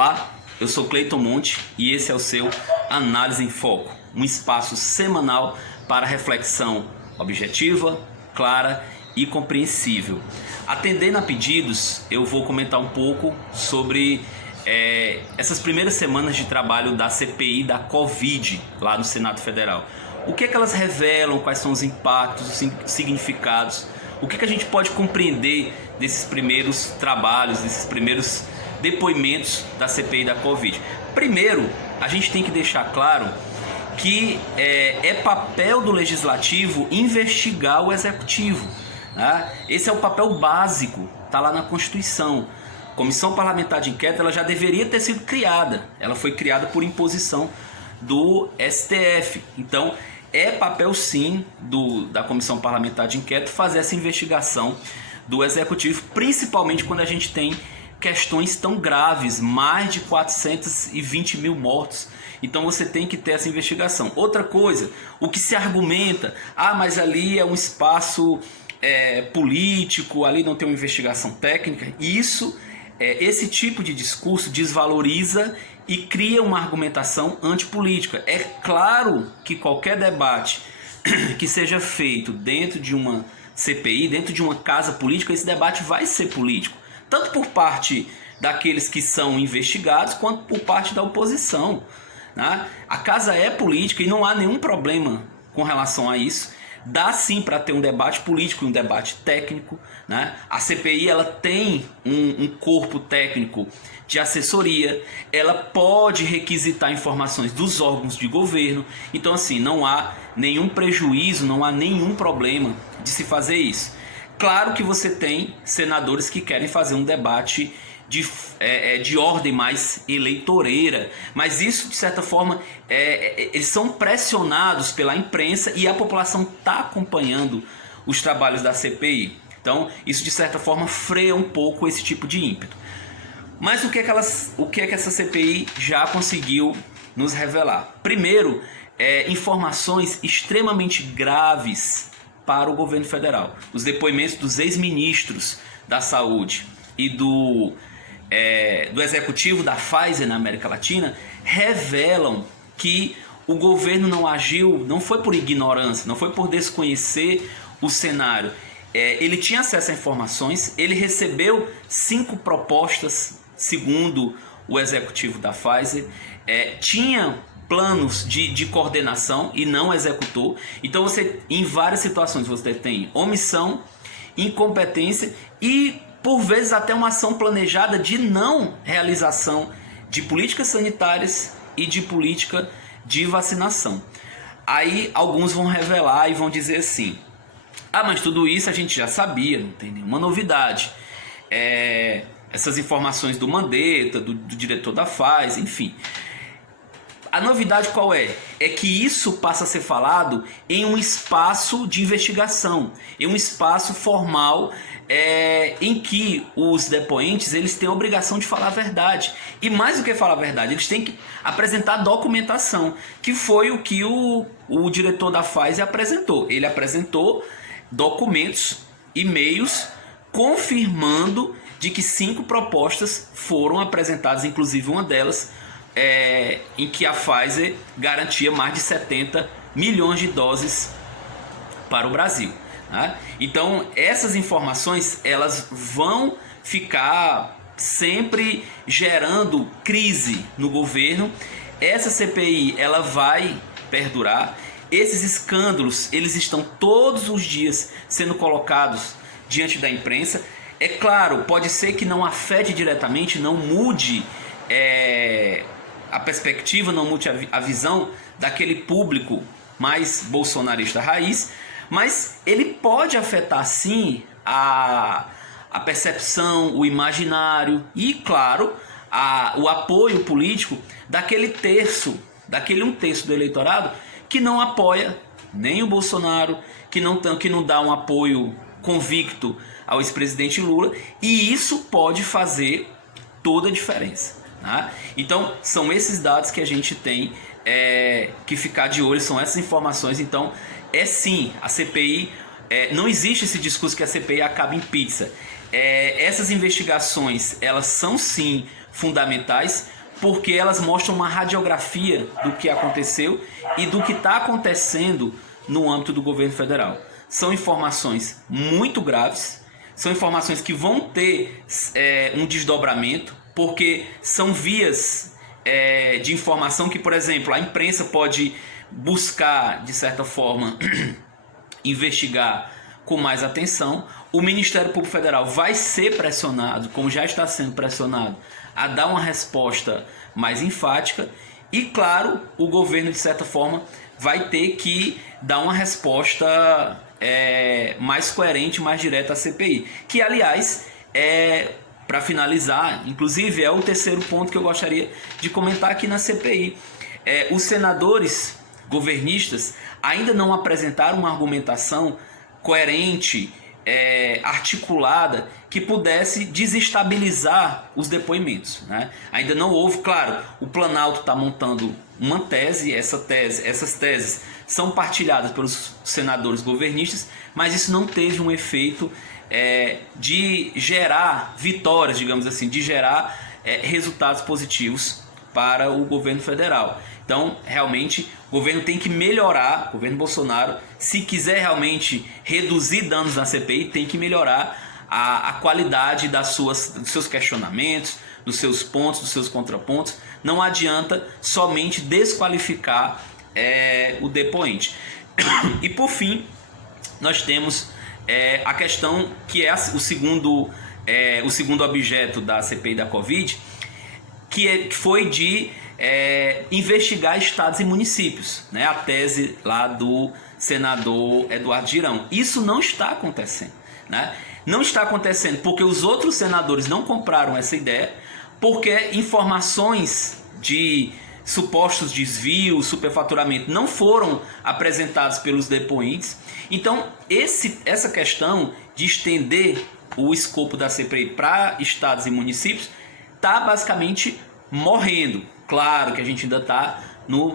Olá, eu sou Cleiton Monte e esse é o seu Análise em Foco, um espaço semanal para reflexão objetiva, clara e compreensível. Atendendo a pedidos, eu vou comentar um pouco sobre essas primeiras semanas de trabalho da CPI da Covid lá no Senado Federal. O que é que elas revelam, quais são os impactos, os significados, o que é que a gente pode compreender desses primeiros trabalhos, desses primeiros depoimentos da CPI da Covid. Primeiro, a gente tem que deixar claro que é papel do Legislativo investigar o Executivo. Tá? Esse é o papel básico, está lá na Constituição. Comissão Parlamentar de Inquérito ela já deveria ter sido criada. Ela foi criada por imposição do STF. Então, é papel sim da Comissão Parlamentar de Inquérito fazer essa investigação do Executivo, principalmente quando a gente tem questões tão graves, mais de 420 mil mortos. Então você tem que ter essa investigação. Outra coisa, o que se argumenta, mas ali é um espaço político, ali não tem uma investigação técnica. Esse tipo de discurso desvaloriza e cria uma argumentação antipolítica. É claro que qualquer debate que seja feito dentro de uma CPI, dentro de uma casa política, esse debate vai ser político. Tanto por parte daqueles que são investigados, quanto por parte da oposição. Né? A casa é política e não há nenhum problema com relação a isso. Dá sim para ter um debate político e um debate técnico. Né? A CPI ela tem um corpo técnico de assessoria, ela pode requisitar informações dos órgãos de governo. Então, assim, não há nenhum prejuízo, não há nenhum problema de se fazer isso. Claro que você tem senadores que querem fazer um debate de ordem mais eleitoreira, mas isso, de certa forma, eles são pressionados pela imprensa e a população está acompanhando os trabalhos da CPI. Então, isso, de certa forma, freia um pouco esse tipo de ímpeto. Mas o que é que essa CPI já conseguiu nos revelar? Primeiro, informações extremamente graves para o governo federal. Os depoimentos dos ex-ministros da Saúde e do executivo da Pfizer na América Latina revelam que o governo não agiu, não foi por ignorância, não foi por desconhecer o cenário. Ele tinha acesso a informações, ele recebeu 5 propostas, segundo o executivo da Pfizer, tinha planos de coordenação e não executou. Então em várias situações você tem omissão, incompetência e por vezes até uma ação planejada de não realização de políticas sanitárias e de política de vacinação. Aí alguns vão revelar e vão dizer assim: mas tudo isso a gente já sabia, não tem nenhuma novidade. Essas informações do Mandetta, do diretor da Pfizer, enfim. A novidade qual é? É que isso passa a ser falado em um espaço de investigação, em um espaço formal em que os depoentes eles têm a obrigação de falar a verdade. E mais do que falar a verdade, eles têm que apresentar documentação, que foi o que o diretor da Pfizer apresentou. Ele apresentou documentos, e-mails, confirmando de que 5 propostas foram apresentadas, inclusive uma delas, em que a Pfizer garantia mais de 70 milhões de doses para o Brasil. Né? Então, essas informações elas vão ficar sempre gerando crise no governo. Essa CPI ela vai perdurar. Esses escândalos eles estão todos os dias sendo colocados diante da imprensa. É claro, pode ser que não afete diretamente, não mude a perspectiva, não mude a visão daquele público mais bolsonarista raiz, mas ele pode afetar sim a percepção, o imaginário e, claro, o apoio político daquele um terço do eleitorado que não apoia nem o Bolsonaro, que não dá um apoio convicto ao ex-presidente Lula, e isso pode fazer toda a diferença. Né? Então, são esses dados que a gente tem que ficar de olho, são essas informações. Então, sim, a CPI, não existe esse discurso que a CPI acaba em pizza. Essas investigações, elas são sim fundamentais, porque elas mostram uma radiografia do que aconteceu e do que está acontecendo no âmbito do governo federal. São informações muito graves, são informações que vão ter um desdobramento, porque são vias de informação que, por exemplo, a imprensa pode buscar, de certa forma, investigar com mais atenção. O Ministério Público Federal vai ser pressionado, como já está sendo pressionado, a dar uma resposta mais enfática. E, claro, o governo, de certa forma, vai ter que dar uma resposta mais coerente, mais direta à CPI. Que, aliás, para finalizar, inclusive, é o terceiro ponto que eu gostaria de comentar aqui na CPI. Os senadores governistas ainda não apresentaram uma argumentação coerente, articulada, que pudesse desestabilizar os depoimentos, né? Ainda não houve, claro, o Planalto está montando uma tese, essas teses são partilhadas pelos senadores governistas, mas isso não teve um efeito de gerar vitórias, digamos assim, de gerar resultados positivos para o governo federal. Então, realmente, o governo tem que melhorar, o governo Bolsonaro, se quiser realmente reduzir danos na CPI, tem que melhorar a qualidade dos seus questionamentos, dos seus pontos, dos seus contrapontos. Não adianta somente desqualificar o depoente. E, por fim, nós temos a questão que é o segundo objeto da CPI da Covid, que foi de investigar estados e municípios, né? A tese lá do senador Eduardo Girão. Isso não está acontecendo, né? Não está acontecendo porque os outros senadores não compraram essa ideia, porque informações de supostos desvios, superfaturamento não foram apresentados pelos depoentes. Então, essa questão de estender o escopo da CPI para estados e municípios está basicamente morrendo. Claro que a gente ainda está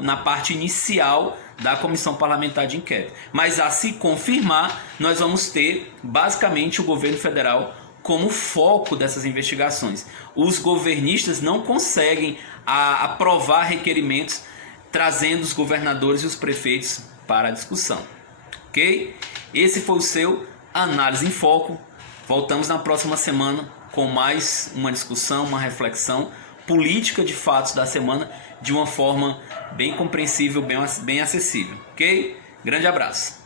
na parte inicial da Comissão Parlamentar de Inquérito, mas a se confirmar, nós vamos ter basicamente o governo federal como foco dessas investigações. Os governistas não conseguem aprovar requerimentos trazendo os governadores e os prefeitos para a discussão. Ok? Esse foi o seu Análise em Foco. Voltamos na próxima semana com mais uma discussão, uma reflexão política de fatos da semana de uma forma bem compreensível, bem acessível. Ok? Grande abraço.